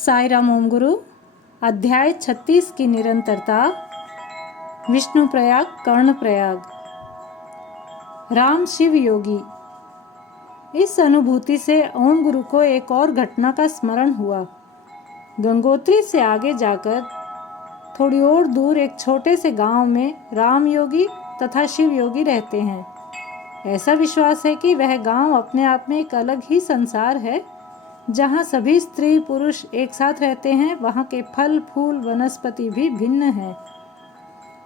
साई राम ओम गुरु। अध्याय 36 की निरंतरता। विष्णु प्रयाग कर्ण प्रयाग। राम शिव योगी। इस अनुभूति से ओम गुरु को एक और घटना का स्मरण हुआ। गंगोत्री से आगे जाकर थोड़ी और दूर एक छोटे से गांव में राम योगी तथा शिव योगी रहते हैं। ऐसा विश्वास है कि वह गांव अपने आप में एक अलग ही संसार है। जहाँ सभी स्त्री पुरुष एक साथ रहते हैं, वहाँ के फल फूल वनस्पति भी भिन्न हैं।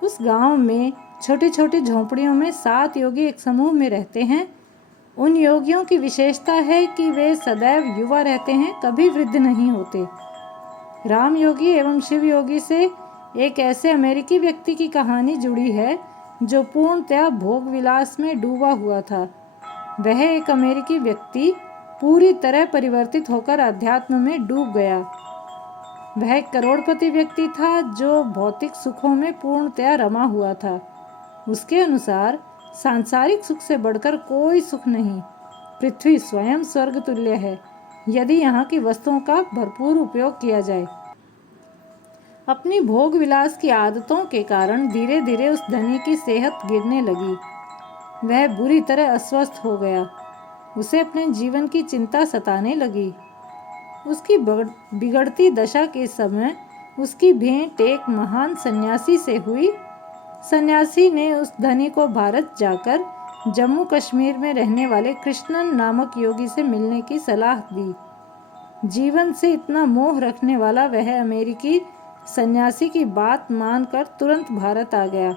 उस गांव में छोटी छोटी झोंपड़ियों में 7 योगी एक समूह में रहते हैं। उन योगियों की विशेषता है कि वे सदैव युवा रहते हैं, कभी वृद्ध नहीं होते। राम योगी एवं शिव योगी से एक ऐसे अमेरिकी व्यक्ति की कहानी जुड़ी है जो पूर्णतया भोग विलास में डूबा हुआ था। वह एक अमेरिकी व्यक्ति पूरी तरह परिवर्तित होकर अध्यात्म में डूब गया। वह एक करोड़पति व्यक्ति था जो भौतिक सुखों में पूर्णतया रमा हुआ था। उसके अनुसार सांसारिक सुख से बढ़कर कोई सुख नहीं। पृथ्वी स्वयं स्वर्ग तुल्य है यदि यहाँ की वस्तुओं का भरपूर उपयोग किया जाए। अपनी भोग विलास की आदतों के कारण धीरे धीरे उस धनी की सेहत गिरने लगी। वह बुरी तरह अस्वस्थ हो गया। उसे अपने जीवन की चिंता सताने लगी। उसकी बिगड़ती दशा के समय उसकी भेंट एक महान सन्यासी से हुई। सन्यासी ने उस धनी को भारत जाकर जम्मू कश्मीर में रहने वाले कृष्णन नामक योगी से मिलने की सलाह दी। जीवन से इतना मोह रखने वाला वह अमेरिकी सन्यासी की बात मानकर तुरंत भारत आ गया।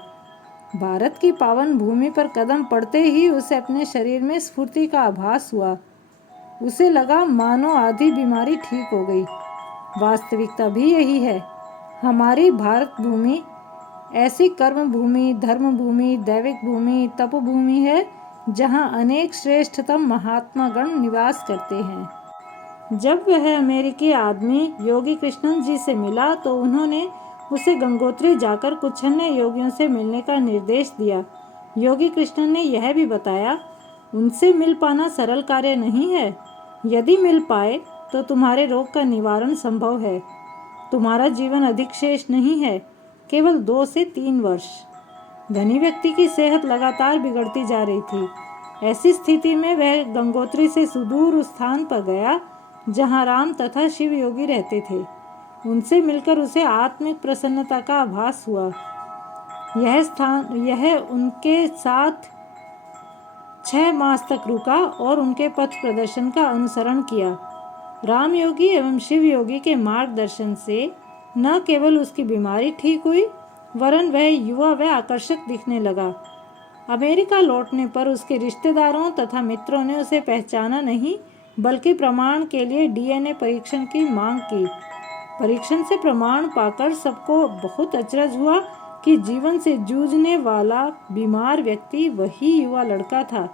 भारत की पावन भूमि पर कदम पड़ते ही उसे अपने शरीर में स्फूर्ति का आभास हुआ। उसे लगा मानो आधी बीमारी ठीक हो गई। वास्तविकता भी यही है। हमारी भारत भूमि ऐसी कर्म भूमि, धर्म भूमि, दैविक भूमि, तप भूमि है जहाँ अनेक श्रेष्ठतम महात्मा गण निवास करते हैं। जब वह अमेरिकी आदमी योगी कृष्णन जी से मिला तो उन्होंने उसे गंगोत्री जाकर कुछ अन्य योगियों से मिलने का निर्देश दिया। योगी कृष्णन ने यह भी बताया, उनसे मिल पाना सरल कार्य नहीं है। यदि मिल पाए तो तुम्हारे रोग का निवारण संभव है। तुम्हारा जीवन अधिक शेष नहीं है, केवल 2 से 3 वर्ष। धनी व्यक्ति की सेहत लगातार बिगड़ती जा रही थी। ऐसी स्थिति में वह गंगोत्री से सुदूर उस स्थान पर गया जहाँ राम तथा शिव योगी रहते थे। उनसे मिलकर उसे आत्मिक प्रसन्नता का आभास हुआ। यह उनके साथ 6 मास तक रुका और उनके पथ प्रदर्शन का अनुसरण किया। राम योगी एवं शिव योगी के मार्गदर्शन से न केवल उसकी बीमारी ठीक हुई, वरन वह युवा व आकर्षक दिखने लगा। अमेरिका लौटने पर उसके रिश्तेदारों तथा मित्रों ने उसे पहचाना नहीं, बल्कि प्रमाण के लिए डीएनए परीक्षण की मांग की। परीक्षण से प्रमाण पाकर सबको बहुत अचरज हुआ कि जीवन से जूझने वाला बीमार व्यक्ति वही युवा लड़का था।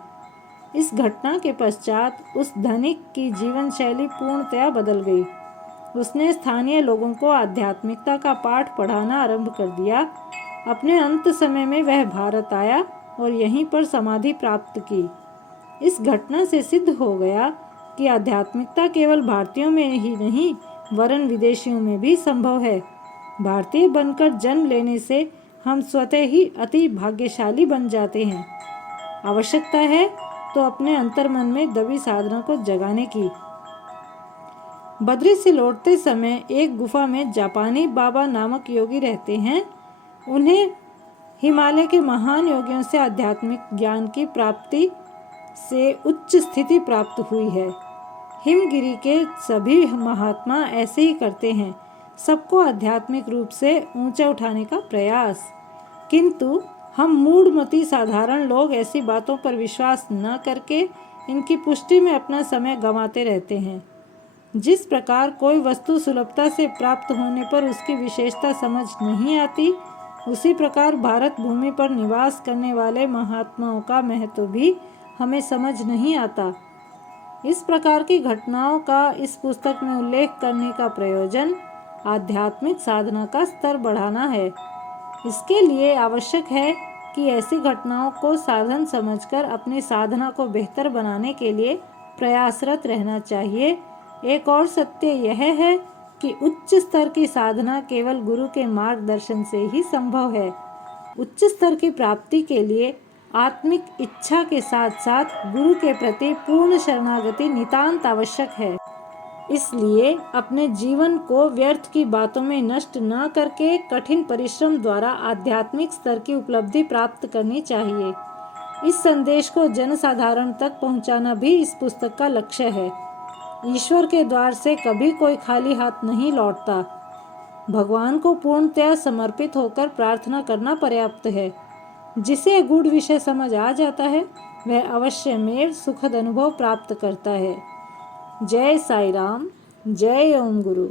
इस घटना के पश्चात उस धनिक की जीवन शैली पूर्णतया बदल गई। उसने स्थानीय लोगों को आध्यात्मिकता का पाठ पढ़ाना आरंभ कर दिया। अपने अंत समय में वह भारत आया और यहीं पर समाधि प्राप्त की। इस घटना से सिद्ध हो गया कि आध्यात्मिकता केवल भारतीयों में ही नहीं, वरन विदेशियों में भी संभव है। भारतीय बनकर जन्म लेने से हम स्वतः ही अति भाग्यशाली बन जाते हैं। आवश्यकता है तो अपने अंतर्मन में दबी साधना को जगाने की। बद्री से लौटते समय एक गुफा में जापानी बाबा नामक योगी रहते हैं। उन्हें हिमालय के महान योगियों से आध्यात्मिक ज्ञान की प्राप्ति से उच्च स्थिति प्राप्त हुई है। हिमगिरी के सभी महात्मा ऐसे ही करते हैं, सबको आध्यात्मिक रूप से ऊंचा उठाने का प्रयास। किंतु हम मूढ़मती साधारण लोग ऐसी बातों पर विश्वास न करके इनकी पुष्टि में अपना समय गंवाते रहते हैं। जिस प्रकार कोई वस्तु सुलभता से प्राप्त होने पर उसकी विशेषता समझ नहीं आती, उसी प्रकार भारत भूमि पर निवास करने वाले महात्माओं का महत्व भी हमें समझ नहीं आता। इस प्रकार की घटनाओं का इस पुस्तक में उल्लेख करने का प्रयोजन आध्यात्मिक साधना का स्तर बढ़ाना है। इसके लिए आवश्यक है कि ऐसी घटनाओं को साधन समझकर अपनी साधना को बेहतर बनाने के लिए प्रयासरत रहना चाहिए। एक और सत्य यह है कि उच्च स्तर की साधना केवल गुरु के मार्गदर्शन से ही संभव है। उच्च स्तर की प्राप्ति के लिए आत्मिक इच्छा के साथ साथ गुरु के प्रति पूर्ण शरणागति नितांत आवश्यक है। इसलिए अपने जीवन को व्यर्थ की बातों में नष्ट न करके कठिन परिश्रम द्वारा आध्यात्मिक स्तर की उपलब्धि प्राप्त करनी चाहिए। इस संदेश को जनसाधारण तक पहुंचाना भी इस पुस्तक का लक्ष्य है। ईश्वर के द्वार से कभी कोई खाली हाथ नहीं लौटता। भगवान को पूर्णतया समर्पित होकर प्रार्थना करना पर्याप्त है। जिसे गूढ़ विषय समझ आ जाता है वह अवश्य में सुखद अनुभव प्राप्त करता है। जय साई राम, जय ओम गुरु।